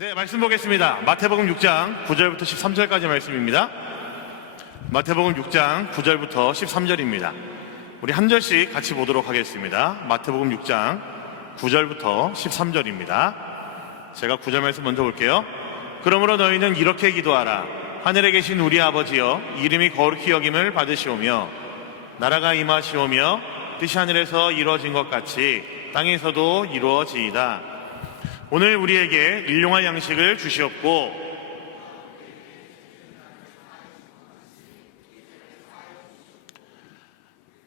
네, 말씀 보겠습니다. 마태복음 6장 9절부터 13절까지 말씀입니다. 마태복음 6장 9절부터 13절입니다. 우리 한 절씩 같이 보도록 하겠습니다. 마태복음 6장 9절부터 13절입니다. 제가 9절 말씀 먼저 볼게요. 그러므로 너희는 이렇게 기도하라. 하늘에 계신 우리 아버지여, 이름이 거룩히 여김을 받으시오며 나라가 임하시오며 뜻이 하늘에서 이루어진 것 같이 땅에서도 이루어지이다. 오늘 우리에게 일용할 양식을 주시옵고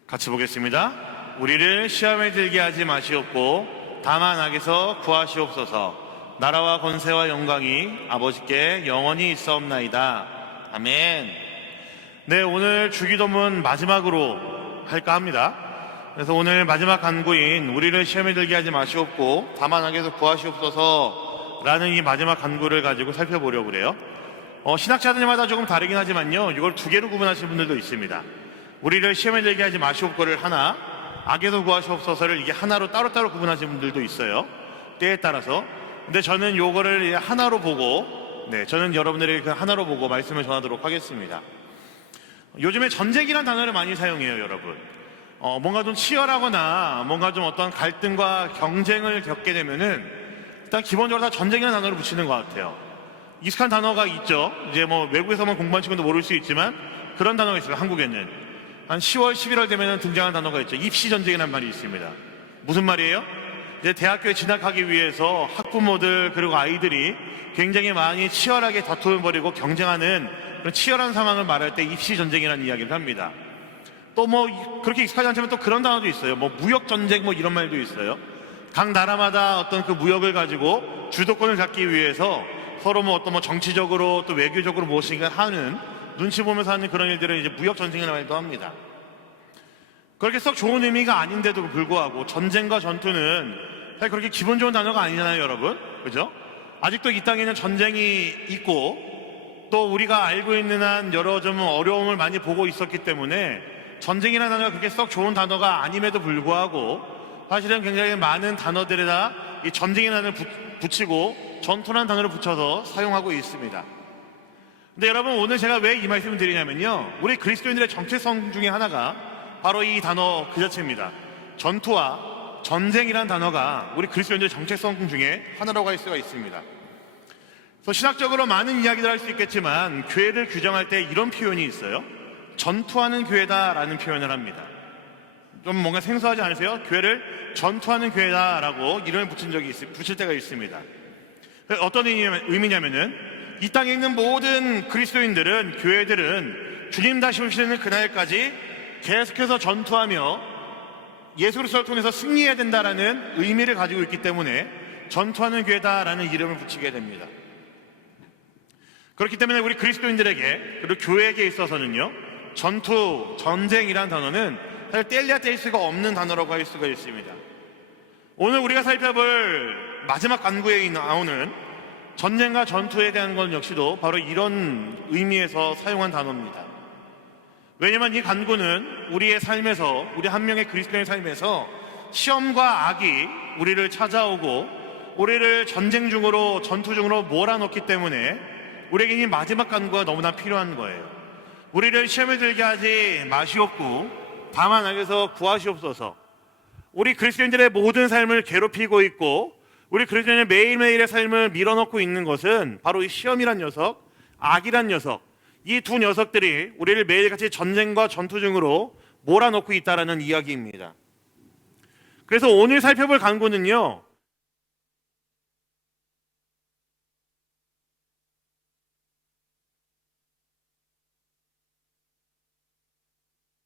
같이 보겠습니다. 우리를 시험에 들게 하지 마시옵고 다만 악에서 구하시옵소서. 나라와 권세와 영광이 아버지께 영원히 있사옵나이다. 아멘. 네, 오늘 주기도문 마지막으로 할까 합니다. 그래서 오늘 마지막 간구인 우리를 시험에 들게 하지 마시옵고 다만 악에서 구하시옵소서 라는 이 마지막 간구를 가지고 살펴보려고 그래요. 신학자들마다 조금 다르긴 하지만요, 이걸 두 개로 구분하시는 분들도 있습니다. 우리를 시험에 들게 하지 마시옵고를 하나, 악에서 구하시옵소서를 이게 하나로 따로따로 구분하시는 분들도 있어요, 때에 따라서. 근데 저는 요거를 하나로 보고, 저는 여러분들에게 그 하나로 보고 말씀을 전하도록 하겠습니다. 요즘에 전쟁이라는 단어를 많이 사용해요, 여러분. 뭔가 좀 치열하거나 뭔가 좀 어떤 갈등과 경쟁을 겪게 되면은 일단 기본적으로 다 전쟁이라는 단어를 붙이는 것 같아요. 익숙한 단어가 있죠. 이제 뭐 외국에서만 공부한 친구도 모를 수 있지만 그런 단어가 있어요. 한국에는 한 10월, 11월 되면 등장하는 단어가 있죠. 입시전쟁이라는 말이 있습니다. 무슨 말이에요? 이제 대학교에 진학하기 위해서 학부모들 그리고 아이들이 굉장히 많이 치열하게 다툼을 벌이고 경쟁하는 그런 치열한 상황을 말할 때 입시전쟁이라는 이야기를 합니다. 또 뭐 그렇게 익숙하지 않지만 또 그런 단어도 있어요. 뭐 무역전쟁 뭐 이런 말도 있어요. 각 나라마다 어떤 그 무역을 가지고 주도권을 갖기 위해서 서로 뭐 어떤 뭐 정치적으로 또 외교적으로 무엇인가 하는, 눈치 보면서 하는 그런 일들을 이제 무역전쟁이라고 말도 합니다. 그렇게 썩 좋은 의미가 아닌데도 불구하고 전쟁과 전투는 사실 그렇게 기분 좋은 단어가 아니잖아요, 여러분. 그죠? 아직도 이 땅에는 전쟁이 있고 또 우리가 알고 있는 한 여러 좀 어려움을 많이 보고 있었기 때문에 전쟁이라는 단어가 그렇게 썩 좋은 단어가 아님에도 불구하고 사실은 굉장히 많은 단어들에다 이 전쟁이라는 단어를 붙이고 전투라는 단어를 붙여서 사용하고 있습니다. 근데 여러분, 오늘 제가 왜 이 말씀을 드리냐면요, 우리 그리스도인들의 정체성 중에 하나가 바로 이 단어 그 자체입니다. 전투와 전쟁이라는 단어가 우리 그리스도인들의 정체성 중에 하나라고 할 수가 있습니다. 그래서 신학적으로 많은 이야기를 할 수 있겠지만 교회를 규정할 때 이런 표현이 있어요. 전투하는 교회다라는 표현을 합니다. 좀 뭔가 생소하지 않으세요? 교회를 전투하는 교회다라고 이름을 붙일 때가 있습니다. 어떤 의미냐면은 이 땅에 있는 모든 그리스도인들은, 교회들은 주님 다시 오시는 그날까지 계속해서 전투하며 예수 그리스도를 통해서 승리해야 된다라는 의미를 가지고 있기 때문에 전투하는 교회다라는 이름을 붙이게 됩니다. 그렇기 때문에 우리 그리스도인들에게 그리고 교회에게 있어서는요, 전투, 전쟁이란 단어는 사실 뗄래야 뗄 수가 없는 단어라고 할 수가 있습니다. 오늘 우리가 살펴볼 마지막 간구에 나오는 전쟁과 전투에 대한 것 역시도 바로 이런 의미에서 사용한 단어입니다. 왜냐하면 이 간구는 우리의 삶에서, 우리 한 명의 그리스도인의 삶에서 시험과 악이 우리를 찾아오고 우리를 전쟁 중으로, 전투 중으로 몰아넣기 때문에 우리에게 이 마지막 간구가 너무나 필요한 거예요. 우리를 시험에 들게 하지 마시옵고 다만 악에서 구하시옵소서. 우리 그리스도인들의 모든 삶을 괴롭히고 있고 우리 그리스도인의 매일매일의 삶을 밀어넣고 있는 것은 바로 이 시험이란 녀석, 악이란 녀석, 이 두 녀석들이 우리를 매일같이 전쟁과 전투 중으로 몰아넣고 있다는 이야기입니다. 그래서 오늘 살펴볼 간구는요,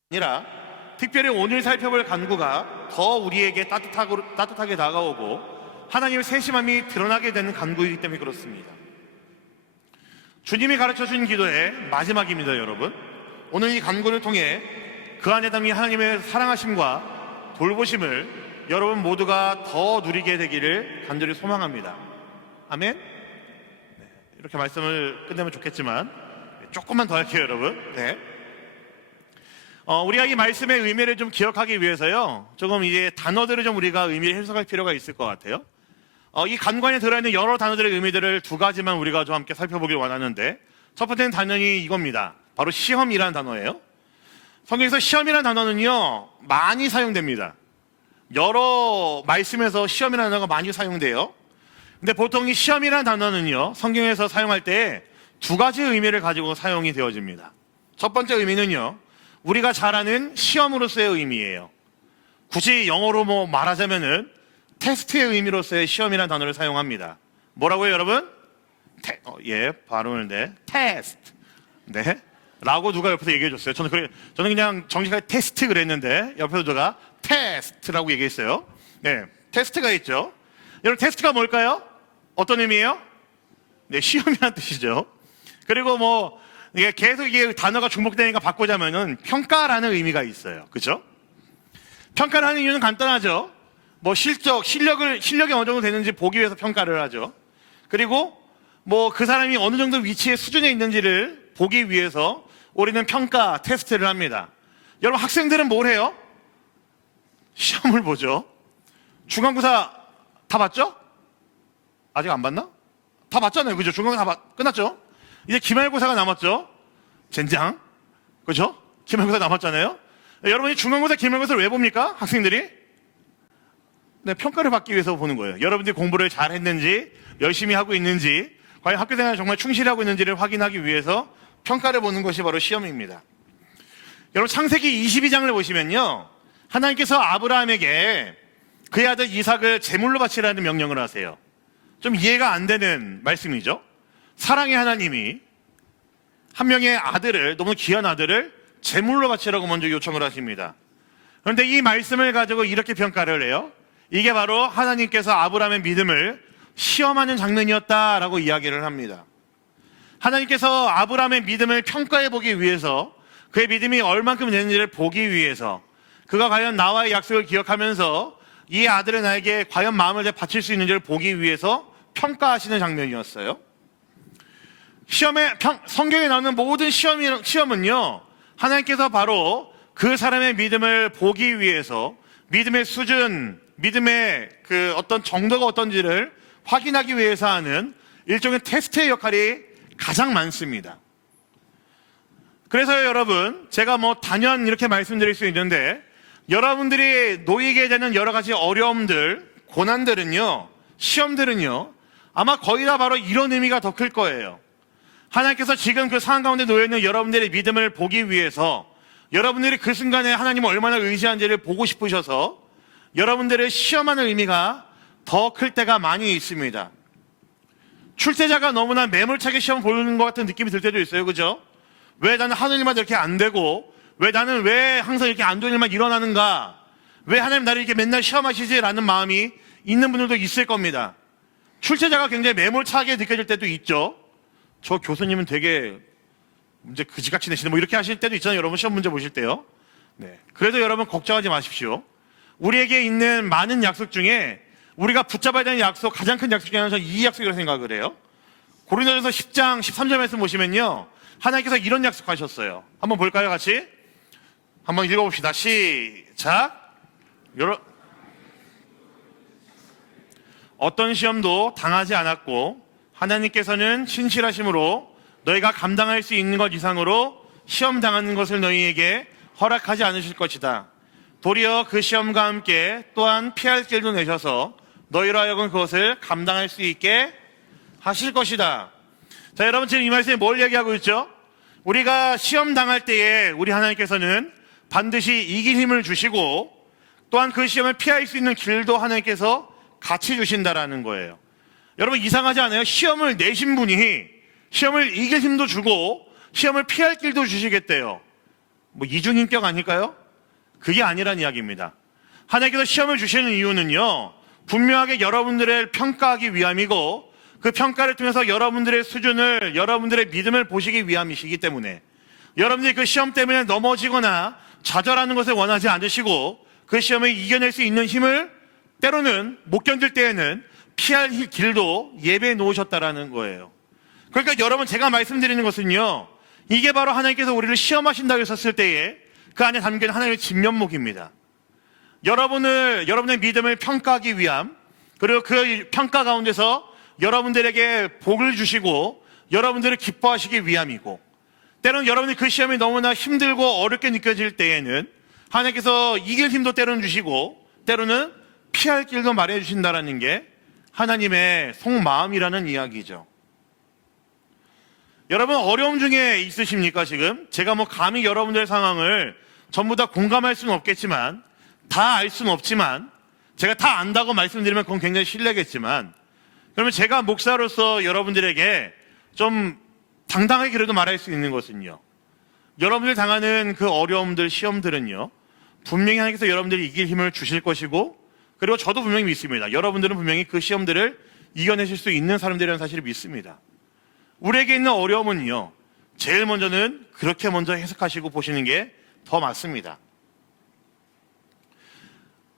아니라 특별히 오늘 살펴볼 간구가 더 우리에게 따뜻하게 다가오고 하나님의 세심함이 드러나게 되는 간구이기 때문에 그렇습니다. 주님이 가르쳐준 기도의 마지막입니다, 여러분. 오늘 이 간구를 통해 그 안에 담긴 하나님의 사랑하심과 돌보심을 여러분 모두가 더 누리게 되기를 간절히 소망합니다. 아멘? 이렇게 말씀을 끝내면 좋겠지만 조금만 더 할게요, 여러분. 우리가 이 말씀의 의미를 좀 기억하기 위해서요, 조금 이제 단어들을 좀 우리가 의미를 해석할 필요가 있을 것 같아요. 이 간관에 들어있는 여러 단어들의 의미들을 두 가지만 우리가 좀 함께 살펴보길 원하는데, 첫 번째는 단연히 이겁니다. 바로 시험이라는 단어예요. 성경에서 시험이라는 단어는요, 많이 사용됩니다. 여러 말씀에서 시험이라는 단어가 많이 사용돼요. 근데 보통 이 시험이라는 단어는요, 성경에서 사용할 때 두 가지 의미를 가지고 사용이 되어집니다. 첫 번째 의미는요, 우리가 잘 아는 시험으로서의 의미예요. 굳이 영어로 말하자면은 테스트의 의미로서의 시험이라는 단어를 사용합니다. 뭐라고요, 여러분? 발음을 테스트. 네. 라고 누가 옆에서 얘기해 줬어요. 저는 그냥 정직하게 테스트 그랬는데, 옆에서 누가 테스트라고 얘기했어요. 네. 테스트가 있죠. 여러분, 테스트가 뭘까요? 어떤 의미예요? 네, 시험이라는 뜻이죠. 그리고 이게 계속 이게 단어가 중복되니까 바꾸자면은 평가라는 의미가 있어요. 그죠? 평가를 하는 이유는 간단하죠. 실력이 어느 정도 되는지 보기 위해서 평가를 하죠. 그리고 그 사람이 어느 정도 위치의 수준에 있는지를 보기 위해서 우리는 평가, 테스트를 합니다. 여러분, 학생들은 뭘 해요? 시험을 보죠. 중간고사 다 봤죠? 아직 안 봤나? 다 봤잖아요. 그죠? 중간고사 끝났죠? 이제 기말고사가 남았죠? 젠장. 그죠? 기말고사 남았잖아요. 여러분이 중간고사, 기말고사를 왜 봅니까? 학생들이? 네, 평가를 받기 위해서 보는 거예요. 여러분들이 공부를 잘 했는지, 열심히 하고 있는지, 과연 학교생활을 정말 충실히 하고 있는지를 확인하기 위해서 평가를 보는 것이 바로 시험입니다. 여러분, 창세기 22장을 보시면요, 하나님께서 아브라함에게 그의 아들 이삭을 제물로 바치라는 명령을 하세요. 좀 이해가 안 되는 말씀이죠. 사랑의 하나님이 한 명의 아들을, 너무 귀한 아들을 제물로 바치라고 먼저 요청을 하십니다. 그런데 이 말씀을 가지고 이렇게 평가를 해요. 이게 바로 하나님께서 아브라함의 믿음을 시험하는 장면이었다라고 이야기를 합니다. 하나님께서 아브라함의 믿음을 평가해 보기 위해서, 그의 믿음이 얼만큼 되는지를 보기 위해서, 그가 과연 나와의 약속을 기억하면서 이 아들을 나에게 과연 마음을 바칠 수 있는지를 보기 위해서 평가하시는 장면이었어요. 성경에 나오는 모든 시험은요, 하나님께서 바로 그 사람의 믿음을 보기 위해서, 믿음의 수준, 믿음의 어떤 정도가 어떤지를 확인하기 위해서 하는 일종의 테스트의 역할이 가장 많습니다. 그래서 여러분, 제가 단연 이렇게 말씀드릴 수 있는데, 여러분들이 놓이게 되는 여러 가지 어려움들, 고난들은요, 시험들은요, 아마 거의 다 바로 이런 의미가 더 클 거예요. 하나님께서 지금 그 상황 가운데 놓여있는 여러분들의 믿음을 보기 위해서, 여러분들이 그 순간에 하나님을 얼마나 의지한지를 보고 싶으셔서 여러분들을 시험하는 의미가 더 클 때가 많이 있습니다. 출제자가 너무나 매몰차게 시험 보는 것 같은 느낌이 들 때도 있어요. 그죠? 왜 나는 하는 일만 이렇게 안 되고, 나는 왜 항상 이렇게 안 되는 일만 일어나는가? 왜 하나님 나를 이렇게 맨날 시험하시지? 라는 마음이 있는 분들도 있을 겁니다. 출제자가 굉장히 매몰차게 느껴질 때도 있죠. 저 교수님은 되게 문제 그지같이 내시네, 이렇게 하실 때도 있잖아요. 여러분, 시험 문제 보실 때요. 네. 그래도 여러분, 걱정하지 마십시오. 우리에게 있는 많은 약속 중에 우리가 붙잡아야 되는 약속, 가장 큰 약속 중에 하나는 이 약속이라고 생각을 해요. 고린도전서 10장 13절 말씀 보시면요, 하나님께서 이런 약속하셨어요. 한번 볼까요, 같이? 한번 읽어봅시다. 시작. 어떤 시험도 당하지 않았고 하나님께서는 신실하심으로 너희가 감당할 수 있는 것 이상으로 시험 당하는 것을 너희에게 허락하지 않으실 것이다. 도리어 그 시험과 함께 또한 피할 길도 내셔서 너희로 하여금 그것을 감당할 수 있게 하실 것이다. 자, 여러분, 지금 이 말씀에 뭘 얘기하고 있죠? 우리가 시험 당할 때에 우리 하나님께서는 반드시 이길 힘을 주시고, 또한 그 시험을 피할 수 있는 길도 하나님께서 같이 주신다라는 거예요. 여러분, 이상하지 않아요? 시험을 내신 분이 시험을 이길 힘도 주고 시험을 피할 길도 주시겠대요. 이중인격 아닐까요? 그게 아니란 이야기입니다. 하나님께서 시험을 주시는 이유는요, 분명하게 여러분들을 평가하기 위함이고, 그 평가를 통해서 여러분들의 수준을, 여러분들의 믿음을 보시기 위함이시기 때문에, 여러분들이 그 시험 때문에 넘어지거나 좌절하는 것을 원하지 않으시고, 그 시험을 이겨낼 수 있는 힘을 때로는 못 견딜 때에는 피할 길도 예배해 놓으셨다라는 거예요. 그러니까 여러분, 제가 말씀드리는 것은요, 이게 바로 하나님께서 우리를 시험하신다고 했었을 때에 그 안에 담긴 하나님의 진면목입니다. 여러분의 믿음을 평가하기 위함, 그리고 그 평가 가운데서 여러분들에게 복을 주시고 여러분들을 기뻐하시기 위함이고, 때로는 여러분이 그 시험이 너무나 힘들고 어렵게 느껴질 때에는 하나님께서 이길 힘도 때로는 주시고 때로는 피할 길도 마련해 주신다는 게 하나님의 속마음이라는 이야기죠. 여러분, 어려움 중에 있으십니까? 지금 제가 감히 여러분들의 상황을 전부 다 공감할 수는 없겠지만, 다 알 수는 없지만, 제가 다 안다고 말씀드리면 그건 굉장히 실례겠지만, 그러면 제가 목사로서 여러분들에게 좀 당당하게 그래도 말할 수 있는 것은요, 여러분들 당하는 그 어려움들, 시험들은요, 분명히 하나님께서 여러분들이 이길 힘을 주실 것이고, 그리고 저도 분명히 믿습니다. 여러분들은 분명히 그 시험들을 이겨내실 수 있는 사람들이라는 사실을 믿습니다. 우리에게 있는 어려움은요, 제일 먼저는 그렇게 먼저 해석하시고 보시는 게 더 맞습니다.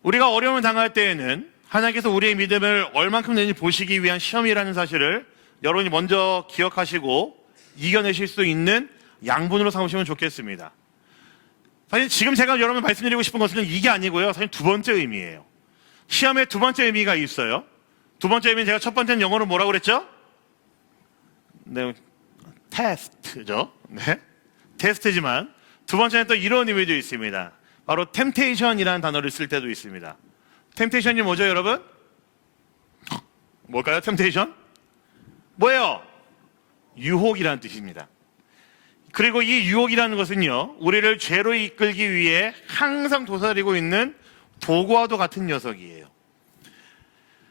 우리가 어려움을 당할 때에는 하나님께서 우리의 믿음을 얼만큼 되는지 보시기 위한 시험이라는 사실을 여러분이 먼저 기억하시고 이겨내실 수 있는 양분으로 삼으시면 좋겠습니다. 사실 지금 제가 여러분 말씀드리고 싶은 것은 이게 아니고요, 사실 두 번째 의미예요. 시험의 두 번째 의미가 있어요. 두 번째 의미는 제가 첫 번째는 영어로 뭐라고 그랬죠? 네, 테스트죠. 네, 테스트지만 두 번째는 또 이런 의미도 있습니다. 바로 템테이션이라는 단어를 쓸 때도 있습니다. 템테이션이 뭐죠, 여러분? 뭘까요, 템테이션? 뭐예요? 유혹이라는 뜻입니다. 그리고 이 유혹이라는 것은요, 우리를 죄로 이끌기 위해 항상 도사리고 있는 도구와도 같은 녀석이에요.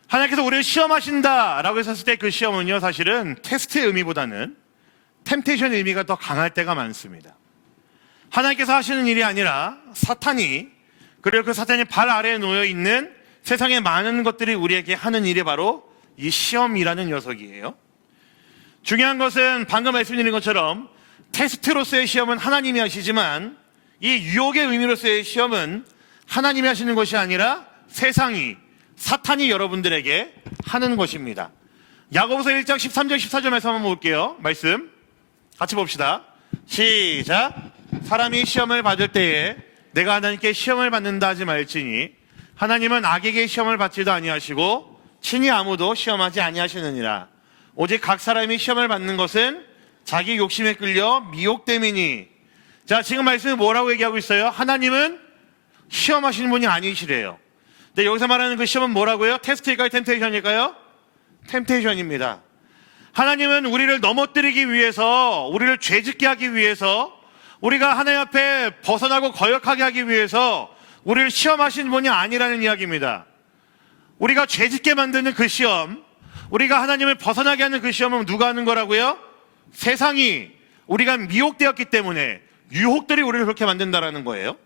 하나님께서 우리를 시험하신다라고 했을 때 그 시험은요, 사실은 테스트의 의미보다는 템테이션의 의미가 더 강할 때가 많습니다. 하나님께서 하시는 일이 아니라 사탄이, 그리고 그 사탄이 발 아래에 놓여 있는 세상의 많은 것들이 우리에게 하는 일이 바로 이 시험이라는 녀석이에요. 중요한 것은 방금 말씀드린 것처럼 테스트로서의 시험은 하나님이 하시지만, 이 유혹의 의미로서의 시험은 하나님이 하시는 것이 아니라 세상이, 사탄이 여러분들에게 하는 것입니다. 야고보서 1장 13절 14절 말씀 한번 볼게요. 말씀 같이 봅시다. 시작. 사람이 시험을 받을 때에 내가 하나님께 시험을 받는다 하지 말지니 하나님은 악에게 시험을 받지도 아니하시고 친히 아무도 시험하지 아니하시느니라. 오직 각 사람이 시험을 받는 것은 자기 욕심에 끌려 미혹됨이니. 자, 지금 말씀이 뭐라고 얘기하고 있어요? 하나님은 시험하시는 분이 아니시래요. 근데 여기서 말하는 그 시험은 뭐라고요? 테스트일까요? 템테이션일까요? 템테이션입니다. 하나님은 우리를 넘어뜨리기 위해서, 우리를 죄짓게 하기 위해서, 우리가 하나님 앞에 벗어나고 거역하게 하기 위해서 우리를 시험하시는 분이 아니라는 이야기입니다. 우리가 죄짓게 만드는 그 시험, 우리가 하나님을 벗어나게 하는 그 시험은 누가 하는 거라고요? 세상이, 우리가 미혹되었기 때문에 유혹들이 우리를 그렇게 만든다라는 거예요.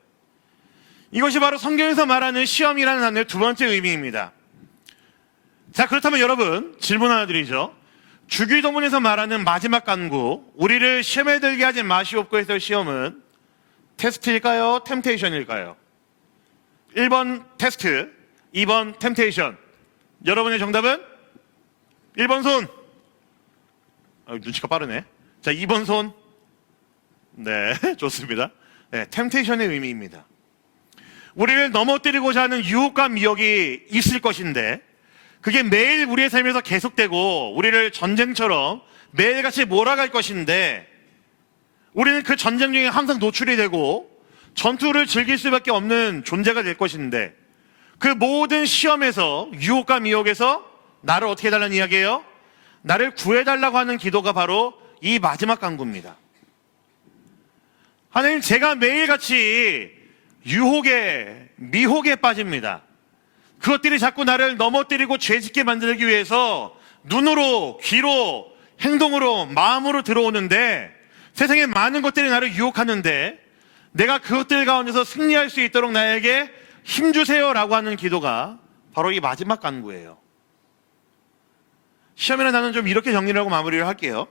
이것이 바로 성경에서 말하는 시험이라는 단어의 두 번째 의미입니다. 자, 그렇다면 여러분, 질문 하나 드리죠. 주기도문에서 말하는 마지막 간구, 우리를 시험에 들게 하지 마시옵고에서의 시험은 테스트일까요? 템테이션일까요? 1번 테스트, 2번 템테이션. 여러분의 정답은? 1번 손. 눈치가 빠르네. 자, 2번 손. 네, 좋습니다. 네, 템테이션의 의미입니다. 우리를 넘어뜨리고자 하는 유혹과 미혹이 있을 것인데, 그게 매일 우리의 삶에서 계속되고 우리를 전쟁처럼 매일같이 몰아갈 것인데, 우리는 그 전쟁 중에 항상 노출이 되고 전투를 즐길 수밖에 없는 존재가 될 것인데, 그 모든 시험에서, 유혹과 미혹에서 나를 어떻게 해달라는 이야기예요? 나를 구해달라고 하는 기도가 바로 이 마지막 간구입니다. 하나님, 제가 매일같이 유혹에, 미혹에 빠집니다. 그것들이 자꾸 나를 넘어뜨리고 죄짓게 만들기 위해서 눈으로, 귀로, 행동으로, 마음으로 들어오는데, 세상에 많은 것들이 나를 유혹하는데 내가 그것들 가운데서 승리할 수 있도록 나에게 힘주세요 라고 하는 기도가 바로 이 마지막 간구예요. 시험이라는 단어는 좀 이렇게 정리를 하고 마무리를 할게요.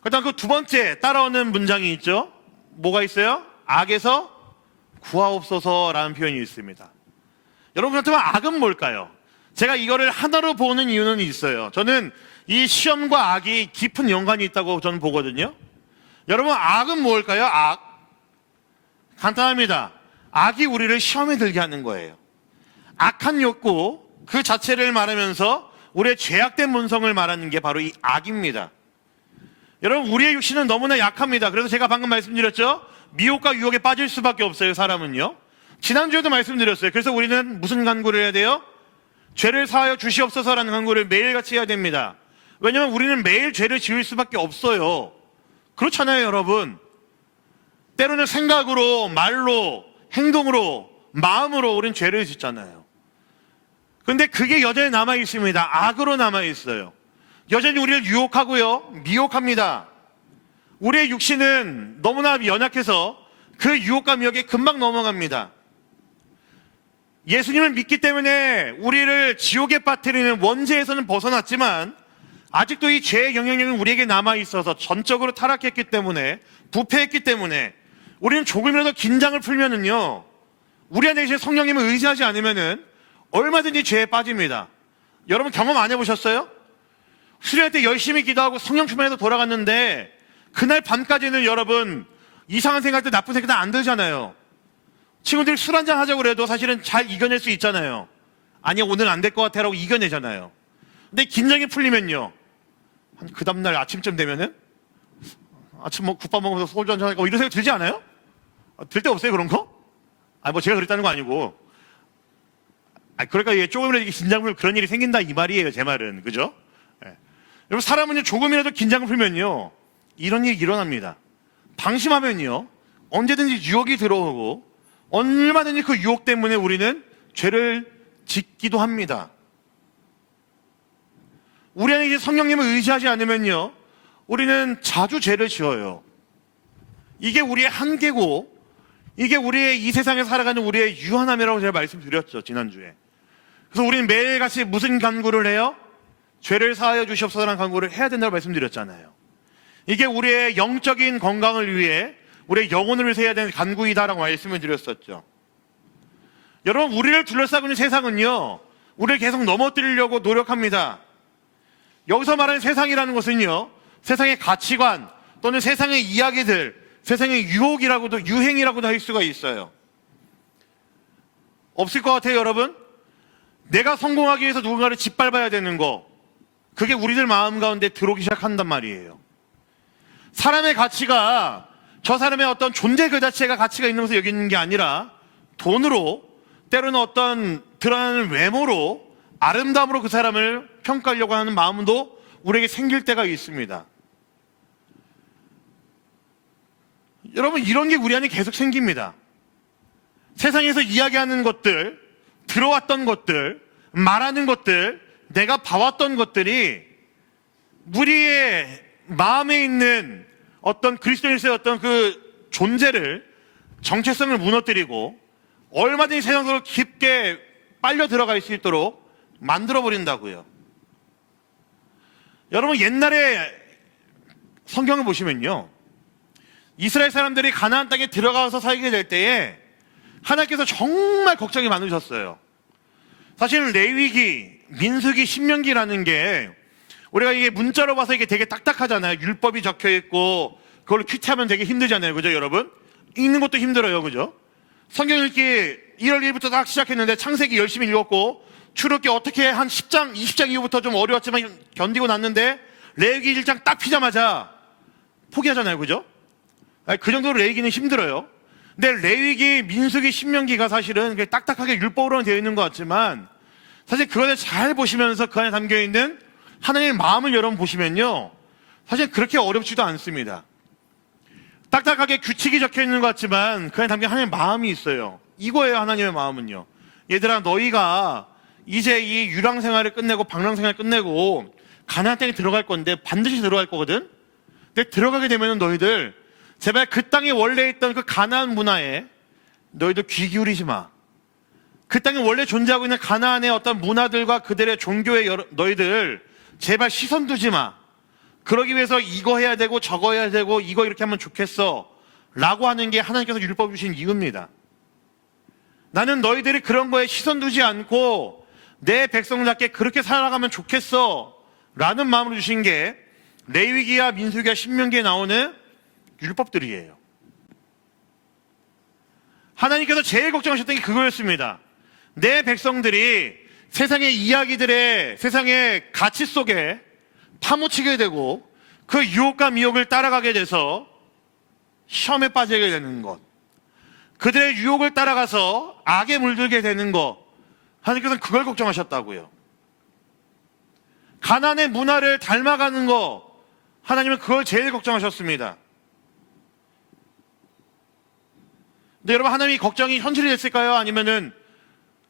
그다음 그 두 번째 따라오는 문장이 있죠. 뭐가 있어요? 악에서 구하옵소서라는 표현이 있습니다. 여러분, 그렇다면 악은 뭘까요? 제가 이거를 하나로 보는 이유는 있어요. 저는 이 시험과 악이 깊은 연관이 있다고 저는 보거든요. 여러분, 악은 뭘까요? 악. 간단합니다. 악이 우리를 시험에 들게 하는 거예요. 악한 욕구, 그 자체를 말하면서 우리의 죄악된 본성을 말하는 게 바로 이 악입니다. 여러분, 우리의 육신은 너무나 약합니다. 그래서 제가 방금 말씀드렸죠? 미혹과 유혹에 빠질 수밖에 없어요, 사람은요. 지난주에도 말씀드렸어요. 그래서 우리는 무슨 간구를 해야 돼요? 죄를 사하여 주시옵소서라는 간구를 매일같이 해야 됩니다. 왜냐하면 우리는 매일 죄를 지을 수밖에 없어요. 그렇잖아요, 여러분. 때로는 생각으로, 말로, 행동으로, 마음으로 우리는 죄를 짓잖아요. 근데 그게 여전히 남아있습니다. 악으로 남아있어요. 여전히 우리를 유혹하고요, 미혹합니다. 우리의 육신은 너무나 연약해서 그 유혹과 미혹에 금방 넘어갑니다. 예수님을 믿기 때문에 우리를 지옥에 빠뜨리는 원죄에서는 벗어났지만 아직도 이 죄의 영향력은 우리에게 남아있어서 전적으로 타락했기 때문에, 부패했기 때문에 우리는 조금이라도 긴장을 풀면은요, 우리 안에 계신 성령님을 의지하지 않으면은 얼마든지 죄에 빠집니다. 여러분 경험 안 해보셨어요? 수련회 때 열심히 기도하고 성령 충만해서 돌아갔는데 그날 밤까지는 여러분 이상한 생각들, 나쁜 생각들 안 들잖아요. 친구들이 술 한잔 하자고 그래도 사실은 잘 이겨낼 수 있잖아요. 아니야, 오늘 안 될 것 같아 라고 이겨내잖아요. 근데 긴장이 풀리면요, 한 그 다음날 아침쯤 되면은 아침 국밥 먹으면서 소주 한잔 하고 이런 생각 들지 않아요? 들 때 없어요, 그런 거? 뭐 제가 그랬다는 거 아니고. 그러니까 이게 조금이라도 긴장을 그런 일이 생긴다 이 말이에요, 제 말은. 그죠? 예. 여러분, 사람은요, 조금이라도 긴장을 풀면요, 이런 일이 일어납니다. 방심하면요, 언제든지 유혹이 들어오고 얼마든지 그 유혹 때문에 우리는 죄를 짓기도 합니다. 우리 안에 이제 성령님을 의지하지 않으면요, 우리는 자주 죄를 지어요. 이게 우리의 한계고, 이게 우리의 이 세상에 살아가는 우리의 유한함이라고 제가 말씀드렸죠, 지난주에. 그래서 우리는 매일같이 무슨 간구를 해요? 죄를 사하여 주시옵소서라는 간구를 해야 된다고 말씀드렸잖아요. 이게 우리의 영적인 건강을 위해, 우리의 영혼을 위해서 해야 되는 간구이다라고 말씀을 드렸었죠. 여러분, 우리를 둘러싸고 있는 세상은요, 우리를 계속 넘어뜨리려고 노력합니다. 여기서 말하는 세상이라는 것은요, 세상의 가치관 또는 세상의 이야기들, 세상의 유혹이라고도, 유행이라고도 할 수가 있어요. 없을 것 같아요, 여러분? 내가 성공하기 위해서 누군가를 짓밟아야 되는 거, 그게 우리들 마음 가운데 들어오기 시작한단 말이에요. 사람의 가치가 저 사람의 어떤 존재 그 자체가 가치가 있는 것을 여기는 게 아니라 돈으로, 때로는 어떤 드러나는 외모로, 아름다움으로 그 사람을 평가하려고 하는 마음도 우리에게 생길 때가 있습니다. 여러분, 이런 게 우리 안에 계속 생깁니다. 세상에서 이야기하는 것들, 들어왔던 것들, 말하는 것들, 내가 봐왔던 것들이 우리의 마음에 있는 어떤 그리스도인으로서의 어떤 그 존재를, 정체성을 무너뜨리고 얼마든지 세상 속으로 깊게 빨려 들어갈 수 있도록 만들어버린다고요. 여러분, 옛날에 성경을 보시면요, 이스라엘 사람들이 가나안 땅에 들어가서 살게 될 때에 하나님께서 정말 걱정이 많으셨어요. 사실은 레위기, 민수기, 신명기라는 게 우리가 이게 문자로 봐서 이게 되게 딱딱하잖아요. 율법이 적혀 있고 그걸 큐티하면 되게 힘들잖아요, 그죠, 여러분? 읽는 것도 힘들어요, 그죠? 성경 읽기 1월 1일부터 딱 시작했는데 창세기 열심히 읽었고, 출애굽기 어떻게 한 10장, 20장 이후부터 좀 어려웠지만 견디고 났는데 레위기 1장 딱 피자마자 포기하잖아요, 그죠? 그 정도로 레위기는 힘들어요. 근데 레위기, 민수기, 신명기가 사실은 딱딱하게 율법으로는 되어 있는 것 같지만 사실 그거를 잘 보시면서 그 안에 담겨있는 하나님의 마음을 여러분 보시면요, 사실 그렇게 어렵지도 않습니다. 딱딱하게 규칙이 적혀 있는 것 같지만 그 안에 담긴 하나님의 마음이 있어요. 이거예요, 하나님의 마음은요. 얘들아, 너희가 이제 이 유랑 생활을 끝내고 방랑 생활을 끝내고 가나안 땅에 들어갈 건데 반드시 들어갈 거거든. 근데 들어가게 되면 너희들 제발 그 땅에 원래 있던 그 가나안 문화에 너희들 귀 기울이지 마. 그 땅에 원래 존재하고 있는 가나안의 어떤 문화들과 그들의 종교에 너희들 제발 시선 두지 마. 그러기 위해서 이거 해야 되고 저거 해야 되고 이거 이렇게 하면 좋겠어 라고 하는 게 하나님께서 율법 주신 이유입니다. 나는 너희들이 그런 거에 시선 두지 않고 내 백성답게 그렇게 살아가면 좋겠어 라는 마음으로 주신 게 레위기와 민수기와 신명기에 나오는 율법들이에요. 하나님께서 제일 걱정하셨던 게 그거였습니다. 내 백성들이 세상의 이야기들의 세상의 가치 속에 파묻히게 되고 그 유혹과 미혹을 따라가게 돼서 시험에 빠지게 되는 것, 그들의 유혹을 따라가서 악에 물들게 되는 것, 하나님께서는 그걸 걱정하셨다고요. 가나안의 문화를 닮아가는 것, 하나님은 그걸 제일 걱정하셨습니다. 근데 여러분, 하나님이 걱정이 현실이 됐을까요? 아니면은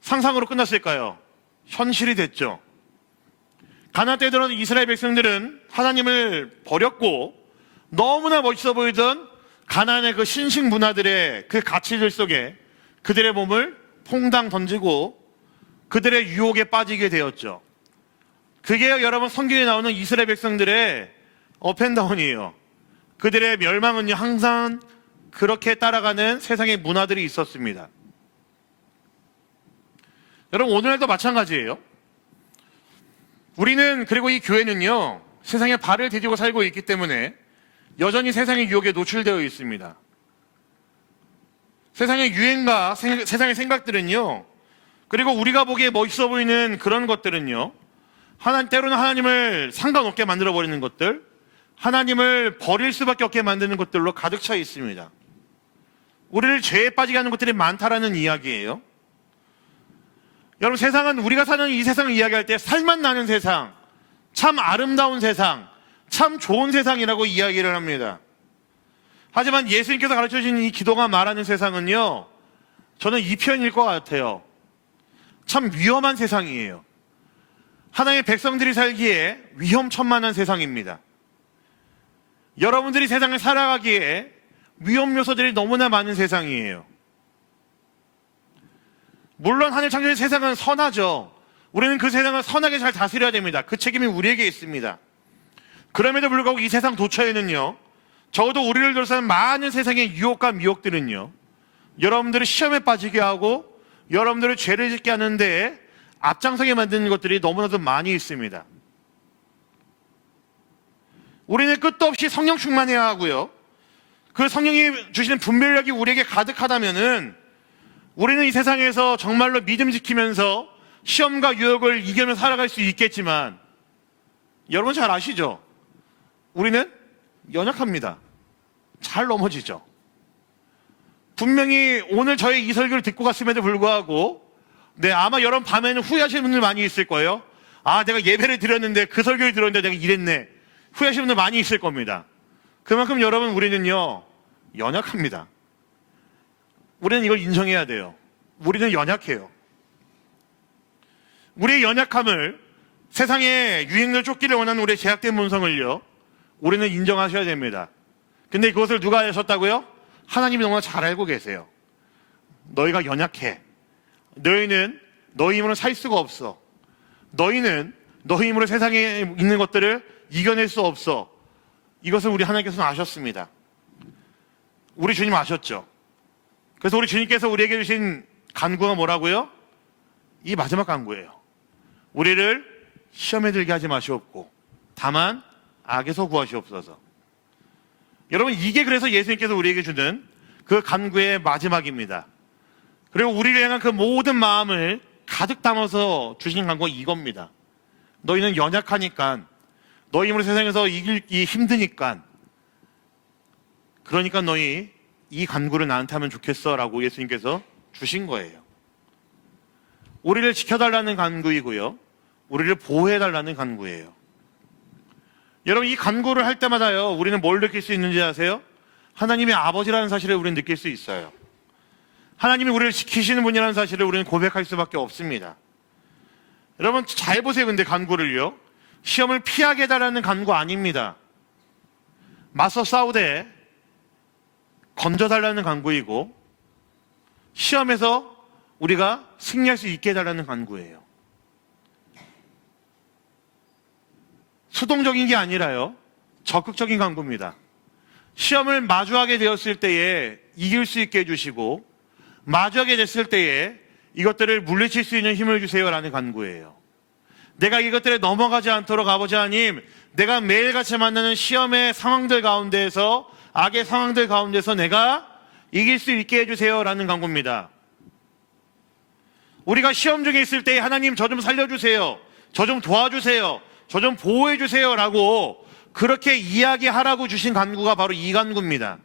상상으로 끝났을까요? 현실이 됐죠. 가나안 때에 들어온 이스라엘 백성들은 하나님을 버렸고 너무나 멋있어 보이던 가나안의 그 신식 문화들의 그 가치들 속에 그들의 몸을 퐁당 던지고 그들의 유혹에 빠지게 되었죠. 그게 여러분 성경에 나오는 이스라엘 백성들의 업앤다운이에요. 그들의 멸망은요 항상 그렇게 따라가는 세상의 문화들이 있었습니다. 여러분, 오늘도 마찬가지예요. 우리는, 그리고 이 교회는요 세상에 발을 디디고 살고 있기 때문에 여전히 세상의 유혹에 노출되어 있습니다. 세상의 유행과 세상의 생각들은요, 그리고 우리가 보기에 멋있어 보이는 그런 것들은요, 때로는 하나님을 상관없게 만들어버리는 것들, 하나님을 버릴 수밖에 없게 만드는 것들로 가득 차 있습니다. 우리를 죄에 빠지게 하는 것들이 많다라는 이야기예요. 여러분, 세상은, 우리가 사는 이 세상을 이야기할 때 살맛 나는 세상, 참 아름다운 세상, 참 좋은 세상이라고 이야기를 합니다. 하지만 예수님께서 가르쳐주신 이 기도가 말하는 세상은요, 저는 이 표현일 것 같아요. 참 위험한 세상이에요. 하나님의 백성들이 살기에 위험천만한 세상입니다. 여러분들이 세상을 살아가기에 위험 요소들이 너무나 많은 세상이에요. 물론 하늘 창조의 세상은 선하죠. 우리는 그 세상을 선하게 잘 다스려야 됩니다. 그 책임이 우리에게 있습니다. 그럼에도 불구하고 이 세상 도처에는요, 적어도 우리를 둘러싼 많은 세상의 유혹과 미혹들은요, 여러분들을 시험에 빠지게 하고 여러분들을 죄를 짓게 하는데 앞장서게 만드는 것들이 너무나도 많이 있습니다. 우리는 끝도 없이 성령 충만해야 하고요, 그 성령이 주시는 분별력이 우리에게 가득하다면은 우리는 이 세상에서 정말로 믿음 지키면서 시험과 유혹을 이기며 살아갈 수 있겠지만, 여러분 잘 아시죠? 우리는 연약합니다. 잘 넘어지죠. 분명히 오늘 저의 이 설교를 듣고 갔음에도 불구하고 아마 여러분 밤에는 후회하시는 분들 많이 있을 거예요. 아, 내가 예배를 드렸는데, 그 설교를 들었는데 내가 이랬네, 후회하시는 분들 많이 있을 겁니다. 그만큼 여러분, 우리는요 연약합니다. 우리는 이걸 인정해야 돼요. 우리는 연약해요. 우리의 연약함을, 세상의 유행을 쫓기를 원하는 우리의 제약된 본성을요, 우리는 인정하셔야 됩니다. 근데 그것을 누가 하셨다고요? 하나님이 너무나 잘 알고 계세요. 너희가 연약해. 너희는 너희 힘으로 살 수가 없어. 너희는 너희 힘으로 세상에 있는 것들을 이겨낼 수 없어. 이것을 우리 하나님께서는 아셨습니다. 우리 주님 아셨죠. 그래서 우리 주님께서 우리에게 주신 간구가 뭐라고요? 이 마지막 간구예요. 우리를 시험에 들게 하지 마시옵고 다만 악에서 구하시옵소서. 여러분, 이게 그래서 예수님께서 우리에게 주는 그 간구의 마지막입니다. 그리고 우리를 향한 그 모든 마음을 가득 담아서 주신 간구가 이겁니다. 너희는 연약하니까, 너희 힘으로 세상에서 이기기 힘드니까, 그러니까 너희 이 간구를 나한테 하면 좋겠어 라고 예수님께서 주신 거예요. 우리를 지켜달라는 간구이고요, 우리를 보호해달라는 간구예요. 여러분, 이 간구를 할 때마다요, 우리는 뭘 느낄 수 있는지 아세요? 하나님의 아버지라는 사실을 우리는 느낄 수 있어요. 하나님이 우리를 지키시는 분이라는 사실을 우리는 고백할 수밖에 없습니다. 여러분 잘 보세요. 근데 간구를요, 시험을 피하게 해달라는 간구 아닙니다. 맞서 싸우되 건져달라는 간구이고, 시험에서 우리가 승리할 수 있게 해달라는 간구예요. 수동적인 게 아니라요, 적극적인 간구입니다. 시험을 마주하게 되었을 때에 이길 수 있게 해주시고, 마주하게 됐을 때에 이것들을 물리칠 수 있는 힘을 주세요라는 간구예요. 내가 이것들에 넘어가지 않도록 아버지 하나님, 내가 매일같이 만나는 시험의 상황들 가운데에서, 악의 상황들 가운데서 내가 이길 수 있게 해주세요라는 간구입니다. 우리가 시험 중에 있을 때 하나님 저 좀 살려주세요, 저 좀 도와주세요, 저 좀 보호해주세요 라고 그렇게 이야기하라고 주신 간구가 바로 이 간구입니다.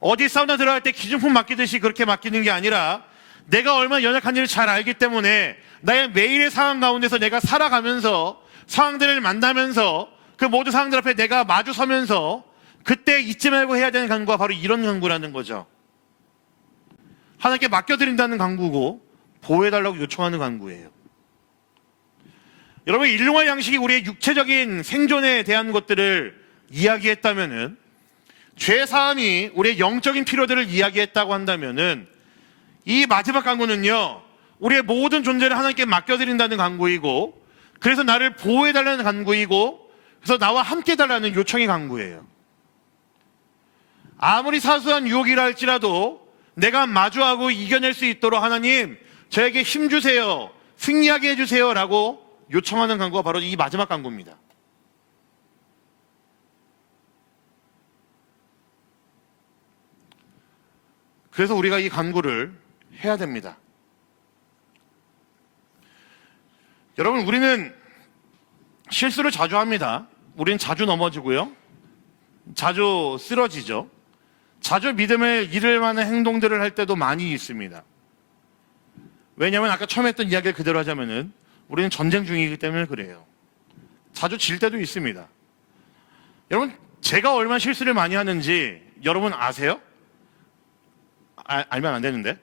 어디 사우나 들어갈 때 기준품 맡기듯이 그렇게 맡기는 게 아니라 내가 얼마나 연약한지를 잘 알기 때문에 나의 매일의 상황 가운데서 내가 살아가면서 상황들을 만나면서 그 모든 상황들 앞에 내가 마주 서면서 그때 잊지 말고 해야 되는 간구가 바로 이런 간구라는 거죠. 하나님께 맡겨드린다는 간구고 보호해달라고 요청하는 간구예요. 여러분, 일용할 양식이 우리의 육체적인 생존에 대한 것들을 이야기했다면은, 죄사함이 우리의 영적인 필요들을 이야기했다고 한다면은, 이 마지막 간구는요, 우리의 모든 존재를 하나님께 맡겨드린다는 간구이고, 그래서 나를 보호해달라는 간구이고, 그래서 나와 함께 해달라는 요청의 간구예요. 아무리 사소한 유혹이라 할지라도 내가 마주하고 이겨낼 수 있도록 하나님 저에게 힘 주세요, 승리하게 해주세요 라고 요청하는 간구가 바로 이 마지막 간구입니다. 그래서 우리가 이 간구를 해야 됩니다. 여러분, 우리는 실수를 자주 합니다. 우리는 자주 넘어지고요, 자주 쓰러지죠. 자주 믿음을 잃을 만한 행동들을 할 때도 많이 있습니다. 왜냐하면 아까 처음에 했던 이야기를 그대로 하자면은 우리는 전쟁 중이기 때문에 그래요. 자주 질 때도 있습니다. 여러분, 제가 얼마나 실수를 많이 하는지 여러분 아세요? 알면 안 되는데.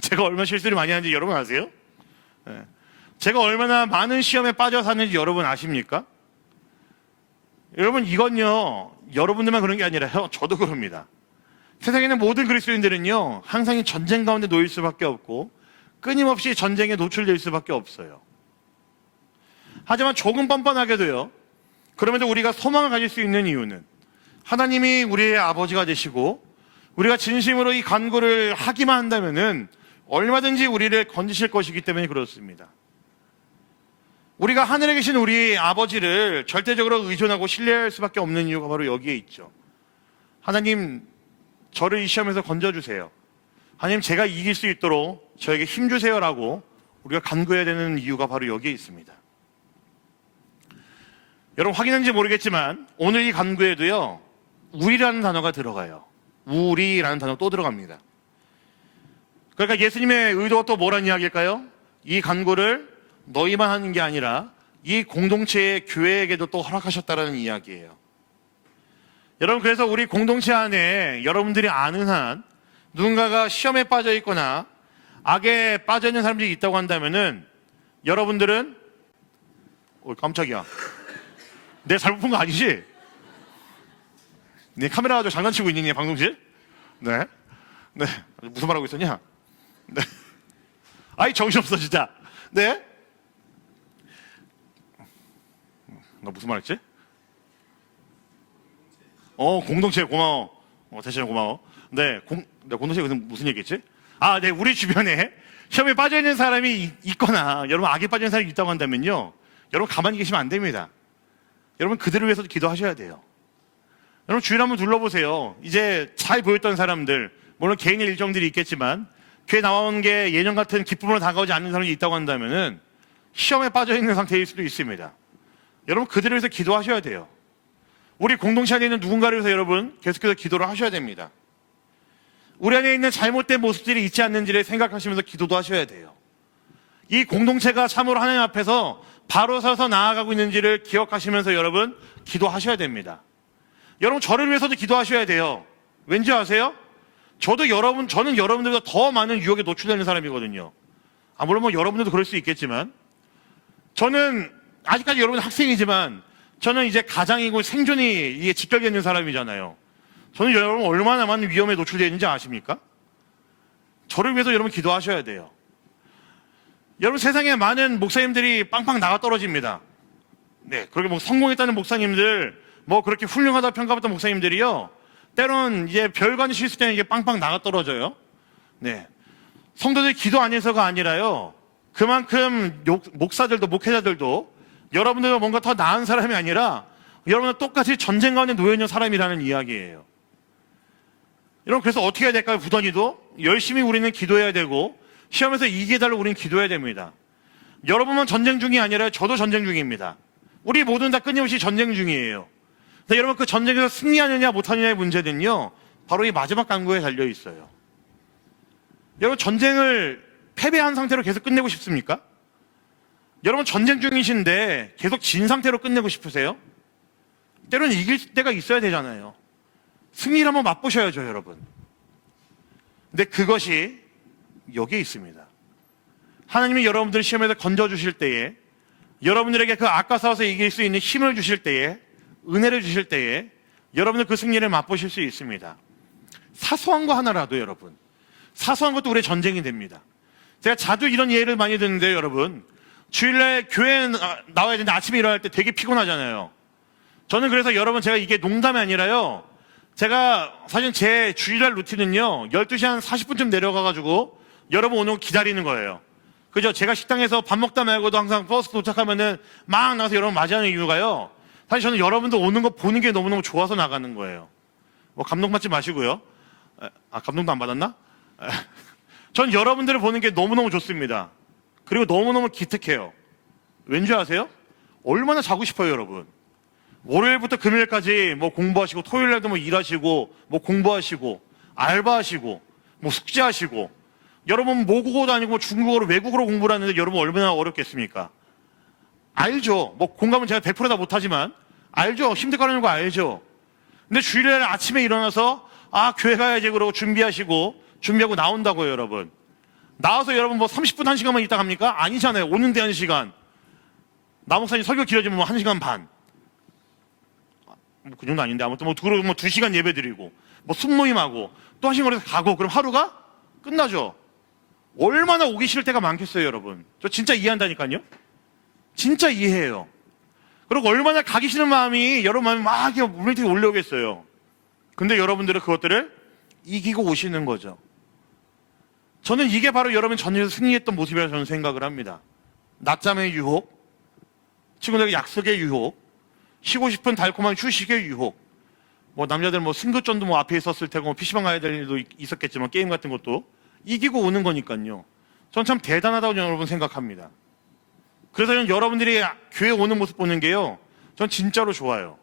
제가 얼마나 실수를 많이 하는지 여러분 아세요? 제가 얼마나 많은 시험에 빠져 사는지 여러분 아십니까? 여러분, 이건요, 여러분들만 그런 게 아니라요, 저도 그럽니다. 세상에 있는 모든 그리스도인들은요, 항상 이 전쟁 가운데 놓일 수밖에 없고 끊임없이 전쟁에 노출될 수밖에 없어요. 하지만 조금 뻔뻔하게도요, 그럼에도 우리가 소망을 가질 수 있는 이유는 하나님이 우리의 아버지가 되시고 우리가 진심으로 이 간구를 하기만 한다면은 얼마든지 우리를 건지실 것이기 때문에 그렇습니다. 우리가 하늘에 계신 우리 아버지를 절대적으로 의존하고 신뢰할 수밖에 없는 이유가 바로 여기에 있죠. 하나님, 저를 이 시험에서 건져주세요. 하나님, 제가 이길 수 있도록 저에게 힘주세요 라고 우리가 간구해야 되는 이유가 바로 여기에 있습니다. 여러분, 확인한지 모르겠지만 오늘 이 간구에도요, 우리라는 단어가 들어가요. 우리라는 단어 또 들어갑니다. 그러니까 예수님의 의도가 또 뭐라는 이야기일까요? 이 간구를 너희만 하는 게 아니라 이 공동체의 교회에게도 또 허락하셨다라는 이야기예요. 여러분, 그래서 우리 공동체 안에 여러분들이 아는 한 누군가가 시험에 빠져 있거나 악에 빠져 있는 사람들이 있다고 한다면은 여러분들은 깜짝이야, 내 잘못 본 거 아니지? 네 카메라 가지고 장난치고 있니, 방송실? 네. 무슨 말 하고 있었냐? 네. 아이, 정신없어 진짜. 네. 나 무슨 말 했지? 공동체 고마워. 대신 고마워. 네, 공동체 무슨 얘기했지? 네, 우리 주변에 시험에 빠져 있는 사람이 있거나 여러분 악에 빠져 있는 사람이 있다고 한다면요, 여러분 가만히 계시면 안 됩니다. 여러분, 그들을 위해서도 기도하셔야 돼요. 여러분, 주위를 한번 둘러보세요. 이제 잘 보였던 사람들, 물론 개인의 일정들이 있겠지만 교회 나온 게 예전 같은 기쁨으로 다가오지 않는 사람이 있다고 한다면은 시험에 빠져 있는 상태일 수도 있습니다. 여러분, 그들을 위해서 기도하셔야 돼요. 우리 공동체 안에 있는 누군가를 위해서 여러분 계속해서 기도를 하셔야 됩니다. 우리 안에 있는 잘못된 모습들이 있지 않는지를 생각하시면서 기도도 하셔야 돼요. 이 공동체가 참으로 하나님 앞에서 바로 서서 나아가고 있는지를 기억하시면서 여러분 기도하셔야 됩니다. 여러분, 저를 위해서도 기도하셔야 돼요. 왠지 아세요? 저는 여러분들보다 더 많은 유혹에 노출되는 사람이거든요. 물론 여러분들도 그럴 수 있겠지만, 저는 아직까지 여러분 학생이지만 저는 이제 가장이고 생존이 이게 직결되어 있는 사람이잖아요. 저는 여러분 얼마나 많은 위험에 노출되어 있는지 아십니까? 저를 위해서 여러분 기도하셔야 돼요. 여러분, 세상에 많은 목사님들이 빵빵 나가 떨어집니다. 네, 그렇게 성공했다는 목사님들, 그렇게 훌륭하다 평가받던 목사님들이요, 때론 이제 별관이 실수 때는 이게 빵빵 나가 떨어져요. 네, 성도들 기도 안 해서가 아니라요, 그만큼 목사들도 목회자들도 여러분들과 뭔가 더 나은 사람이 아니라 여러분은 똑같이 전쟁 가운데 놓여있는 사람이라는 이야기예요. 여러분, 그래서 어떻게 해야 될까요? 부단히도 열심히 우리는 기도해야 되고 시험에서 이기게 달라고 우리는 기도해야 됩니다. 여러분은 전쟁 중이 아니라 저도 전쟁 중입니다. 우리 모두는 다 끊임없이 전쟁 중이에요. 근데 여러분, 그 전쟁에서 승리하느냐 못하느냐의 문제는요, 바로 이 마지막 강구에 달려 있어요. 여러분, 전쟁을 패배한 상태로 계속 끝내고 싶습니까? 여러분, 전쟁 중이신데 계속 진 상태로 끝내고 싶으세요? 때로는 이길 때가 있어야 되잖아요. 승리를 한번 맛보셔야죠, 여러분. 근데 그것이 여기에 있습니다. 하나님이 여러분들을 시험에서 건져주실 때에, 여러분들에게 그 악과 싸워서 이길 수 있는 힘을 주실 때에, 은혜를 주실 때에 여러분들 그 승리를 맛보실 수 있습니다. 사소한 거 하나라도 여러분, 사소한 것도 우리의 전쟁이 됩니다. 제가 자주 이런 예를 많이 듣는데요, 여러분. 주일날 교회에 나와야 되는데 아침에 일어날 때 되게 피곤하잖아요. 저는 그래서 여러분, 제가 이게 농담이 아니라요, 제가 사실 제 주일날 루틴은요, 12시 한 40분쯤 내려가가지고 여러분 오는 거 기다리는 거예요. 그죠? 제가 식당에서 밥 먹다 말고도 항상 버스 도착하면은 막 나가서 여러분 맞이하는 이유가요, 사실 저는 여러분들 오는 거 보는 게 너무너무 좋아서 나가는 거예요. 뭐 감동받지 마시고요. 감동도 안 받았나? 전 여러분들을 보는 게 너무너무 좋습니다. 그리고 너무너무 기특해요. 왠지 아세요? 얼마나 자고 싶어요, 여러분. 월요일부터 금요일까지 뭐 공부하시고, 토요일날도 뭐 일하시고, 뭐 공부하시고, 알바하시고, 뭐 숙제하시고, 여러분 모국어도 아니고 뭐 중국어로 외국어로 공부를 하는데 여러분 얼마나 어렵겠습니까? 알죠. 뭐 공감은 제가 100% 다 못하지만 알죠. 힘들거리는 거 알죠. 근데 주일날 아침에 일어나서 교회 가야지 그러고 준비하고 나온다고요, 여러분. 나와서 여러분 뭐 30분, 1시간만 있다 갑니까? 아니잖아요. 오는데 1시간. 남목사님 설교 길어지면 뭐 1시간 반. 뭐 그 정도 아닌데, 아무튼 뭐 2시간 예배 드리고, 뭐 순모임하고, 또 1시간 걸려서 가고, 그럼 하루가 끝나죠. 얼마나 오기 싫을 때가 많겠어요, 여러분. 저 진짜 이해한다니까요. 진짜 이해해요. 그리고 얼마나 가기 싫은 마음이 여러분 마음이 막 물밀듯이 올라오겠어요. 근데 여러분들은 그것들을 이기고 오시는 거죠. 저는 이게 바로 여러분 전쟁에서 승리했던 모습이라고 저는 생각을 합니다. 낮잠의 유혹, 친구들에게 약속의 유혹, 쉬고 싶은 달콤한 휴식의 유혹, 뭐 남자들 뭐 승급전도 뭐 앞에 있었을 테고, 뭐 PC방 가야 될 일도 있었겠지만 게임 같은 것도 이기고 오는 거니까요. 전 참 대단하다고 여러분 생각합니다. 그래서 저는 여러분들이 교회 오는 모습 보는 게요, 전 진짜로 좋아요.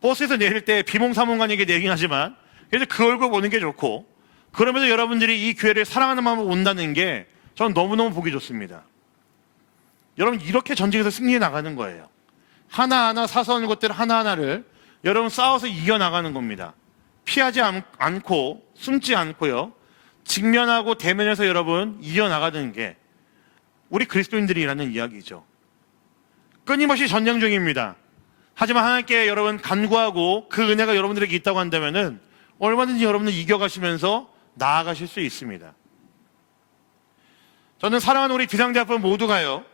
버스에서 내릴 때 비몽사몽간에게 내긴 하지만 그래서 그 얼굴 보는 게 좋고, 그러면서 여러분들이 이 교회를 사랑하는 마음으로 온다는 게 저는 너무너무 보기 좋습니다. 여러분, 이렇게 전쟁에서 승리해 나가는 거예요. 하나하나 사소한 것들 하나하나를 여러분 싸워서 이겨나가는 겁니다. 피하지 않고 숨지 않고요, 직면하고 대면해서 여러분 이겨나가는 게 우리 그리스도인들이라는 이야기죠. 끊임없이 전쟁 중입니다. 하지만 하나님께 여러분 간구하고 그 은혜가 여러분들에게 있다고 한다면은 얼마든지 여러분들 이겨가시면서 나아가실 수 있습니다. 저는 사랑하는 우리 비상대학분 모두가요,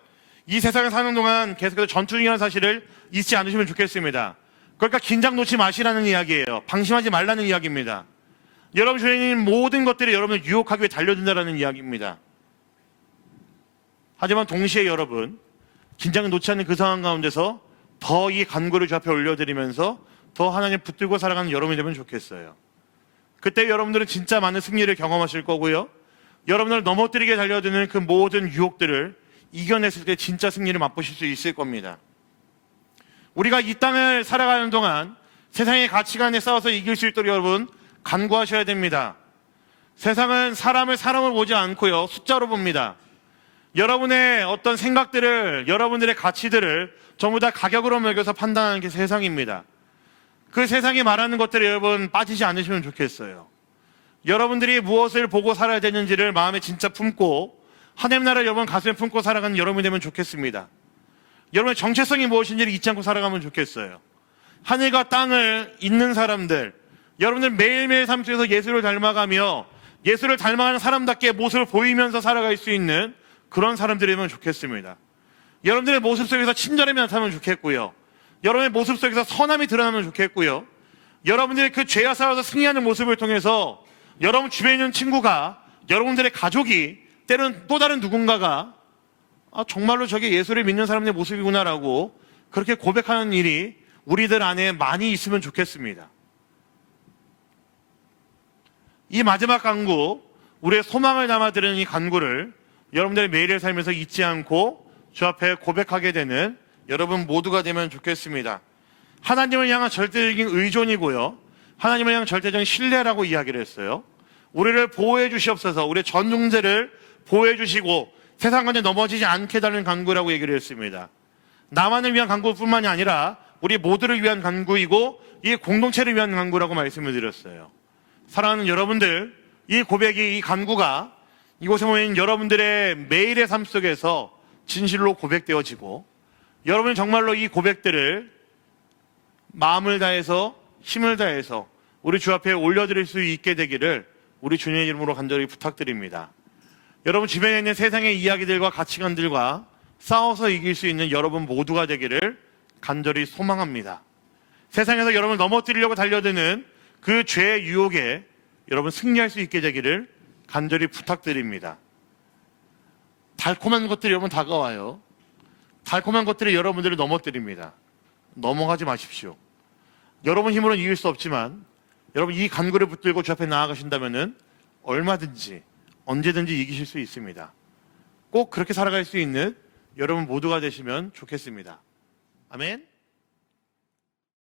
이 세상에 사는 동안 계속해서 전투 중이라는 사실을 잊지 않으시면 좋겠습니다. 그러니까 긴장 놓지 마시라는 이야기예요. 방심하지 말라는 이야기입니다. 여러분 주변에 있는 모든 것들이 여러분을 유혹하기 위해 달려든다는 이야기입니다. 하지만 동시에 여러분, 긴장을 놓지 않는 그 상황 가운데서 더 이 간구를 주 앞에 올려드리면서 더 하나님 붙들고 살아가는 여러분이 되면 좋겠어요. 그때 여러분들은 진짜 많은 승리를 경험하실 거고요, 여러분을 넘어뜨리게 달려드는 그 모든 유혹들을 이겨냈을 때 진짜 승리를 맛보실 수 있을 겁니다. 우리가 이 땅을 살아가는 동안 세상의 가치관에 싸워서 이길 수 있도록 여러분 간구하셔야 됩니다. 세상은 사람을 보지 않고요, 숫자로 봅니다. 여러분의 어떤 생각들을, 여러분들의 가치들을 전부 다 가격으로 매겨서 판단하는 게 세상입니다. 그 세상이 말하는 것들에 여러분 빠지지 않으시면 좋겠어요. 여러분들이 무엇을 보고 살아야 되는지를 마음에 진짜 품고 하나님 나라를 여러분 가슴에 품고 살아가는 여러분이 되면 좋겠습니다. 여러분의 정체성이 무엇인지를 잊지 않고 살아가면 좋겠어요. 하늘과 땅을 잇는 사람들, 여러분들 매일매일 삶 속에서 예수를 닮아가며 예수를 닮아가는 사람답게 모습을 보이면서 살아갈 수 있는 그런 사람들이면 좋겠습니다. 여러분들의 모습 속에서 친절함이 나타나면 좋겠고요, 여러분의 모습 속에서 선함이 드러나면 좋겠고요, 여러분들의 그 죄와 싸워서 승리하는 모습을 통해서 여러분 주변에 있는 친구가, 여러분들의 가족이, 때로는 또 다른 누군가가 정말로 저게 예수를 믿는 사람의 모습이구나라고 그렇게 고백하는 일이 우리들 안에 많이 있으면 좋겠습니다. 이 마지막 간구, 우리의 소망을 담아드리는 이 간구를 여러분들의 매일의 삶에서 잊지 않고 주 앞에 고백하게 되는 여러분 모두가 되면 좋겠습니다. 하나님을 향한 절대적인 의존이고요, 하나님을 향한 절대적인 신뢰라고 이야기를 했어요. 우리를 보호해 주시옵소서, 우리의 전 존재를 보호해 주시고 세상 가운데 넘어지지 않게 달라는 간구라고 얘기를 했습니다. 나만을 위한 간구뿐만이 아니라 우리 모두를 위한 간구이고 이 공동체를 위한 간구라고 말씀을 드렸어요. 사랑하는 여러분들, 이 고백이, 이 간구가 이곳에 모인 여러분들의 매일의 삶 속에서 진실로 고백되어지고 여러분이 정말로 이 고백들을 마음을 다해서 힘을 다해서 우리 주 앞에 올려드릴 수 있게 되기를 우리 주님의 이름으로 간절히 부탁드립니다. 여러분 주변에 있는 세상의 이야기들과 가치관들과 싸워서 이길 수 있는 여러분 모두가 되기를 간절히 소망합니다. 세상에서 여러분을 넘어뜨리려고 달려드는 그 죄의 유혹에 여러분 승리할 수 있게 되기를 간절히 부탁드립니다. 달콤한 것들이 여러분 다가와요. 달콤한 것들이 여러분들을 넘어뜨립니다. 넘어가지 마십시오. 여러분 힘으로는 이길 수 없지만 여러분 이 간구를 붙들고 주 앞에 나아가신다면 얼마든지 언제든지 이기실 수 있습니다. 꼭 그렇게 살아갈 수 있는 여러분 모두가 되시면 좋겠습니다. 아멘.